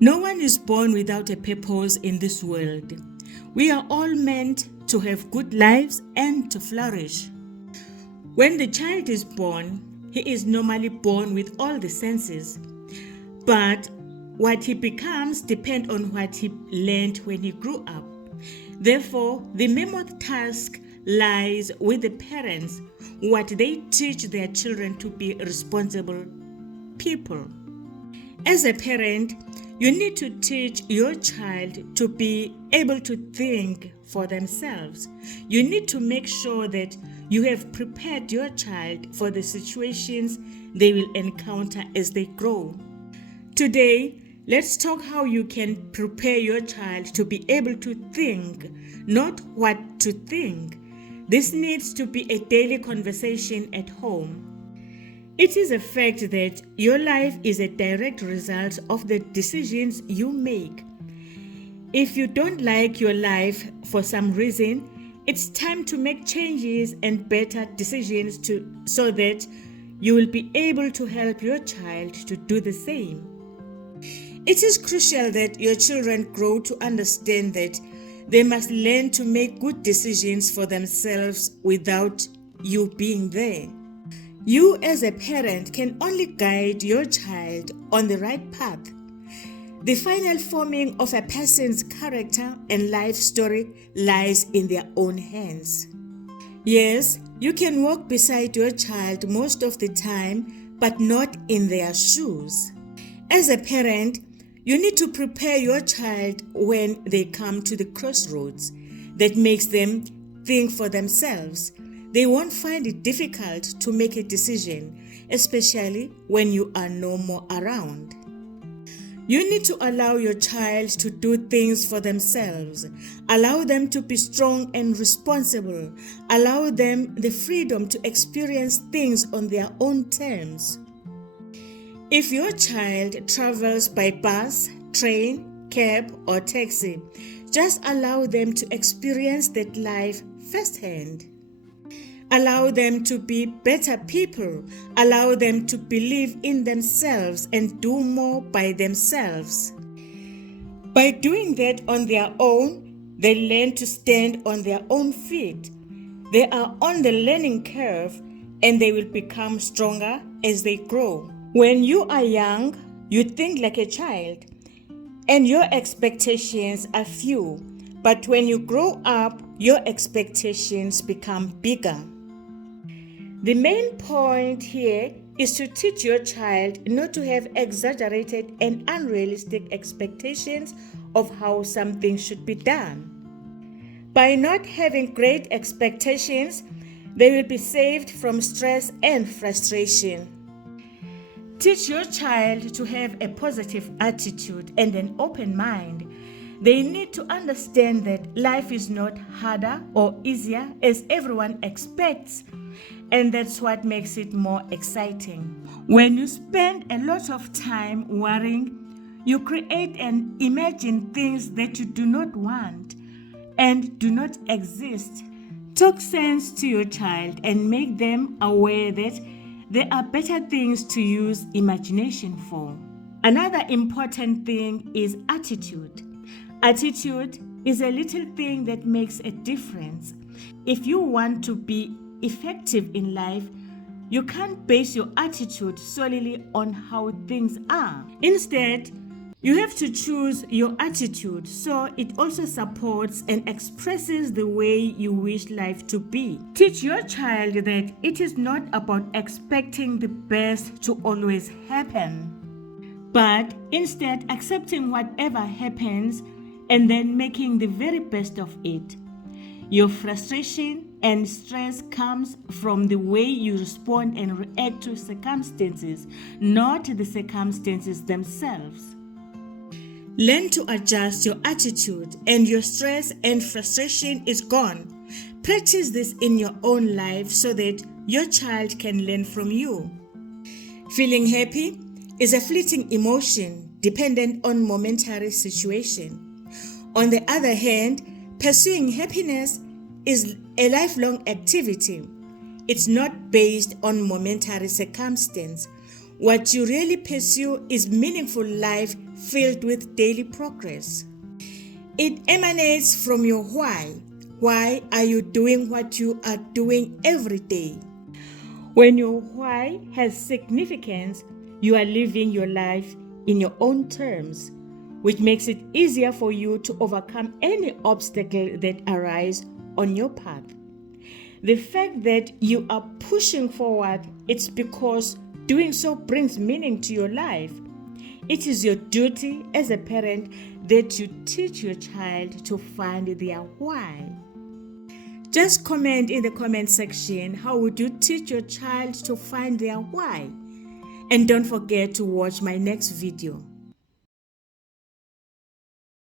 No one is born without a purpose in this world. We are all meant to have good lives and to flourish. When the child is born, he is normally born with all the senses, but what he becomes depends on what he learned when he grew up. Therefore, the mammoth task lies with the parents, what they teach their children to be responsible people. As a parent, you need to teach your child to be able to think for themselves. You need to make sure that you have prepared your child for the situations they will encounter as they grow. Today, let's talk how you can prepare your child to be able to think, not what to think. This needs to be a daily conversation at home. It is a fact that your life is a direct result of the decisions you make. If you don't like your life for some reason, it's time to make changes and better decisions so that you will be able to help your child to do the same. It is crucial that your children grow to understand that they must learn to make good decisions for themselves without you being there. You as a parent can only guide your child on the right path. The final forming of a person's character and life story lies in their own hands. Yes, you can walk beside your child most of the time, but not in their shoes. As a parent, you need to prepare your child when they come to the crossroads that makes them think for themselves. They won't find it difficult to make a decision, especially when you are no more around. You need to allow your child to do things for themselves. Allow them to be strong and responsible. Allow them the freedom to experience things on their own terms. If your child travels by bus, train, cab, or taxi, just allow them to experience that life firsthand. Allow them to be better people. Allow them to believe in themselves and do more by themselves. By doing that on their own, they learn to stand on their own feet. They are on the learning curve and they will become stronger as they grow. When you are young, you think like a child and your expectations are few. But when you grow up, your expectations become bigger. The main point here is to teach your child not to have exaggerated and unrealistic expectations of how something should be done. By not having great expectations, they will be saved from stress and frustration. Teach your child to have a positive attitude and an open mind. They need to understand that life is not harder or easier as everyone expects, and that's what makes it more exciting. When you spend a lot of time worrying, you create and imagine things that you do not want and do not exist. Talk sense to your child and make them aware that there are better things to use imagination for. Another important thing is attitude. Attitude is a little thing that makes a difference. If you want to be effective in life, you can't base your attitude solely on how things are. Instead, you have to choose your attitude so it also supports and expresses the way you wish life to be. Teach your child that it is not about expecting the best to always happen, but instead accepting whatever happens and then making the very best of it. Your frustration and stress comes from the way you respond and react to circumstances, not the circumstances themselves. Learn to adjust your attitude and your stress and frustration is gone. Practice this in your own life so that your child can learn from you. Feeling happy is a fleeting emotion dependent on momentary situation. On the other hand, pursuing happiness is a lifelong activity. It's not based on momentary circumstance. What you really pursue is meaningful life filled with daily progress. It emanates from your why. Why are you doing what you are doing every day? When your why has significance, you are living your life in your own terms, which makes it easier for you to overcome any obstacle that arise on your path. The fact that you are pushing forward, it's because doing so brings meaning to your life. It is your duty as a parent that you teach your child to find their why. Just comment in the comment section, how would you teach your child to find their why? And don't forget to watch my next video.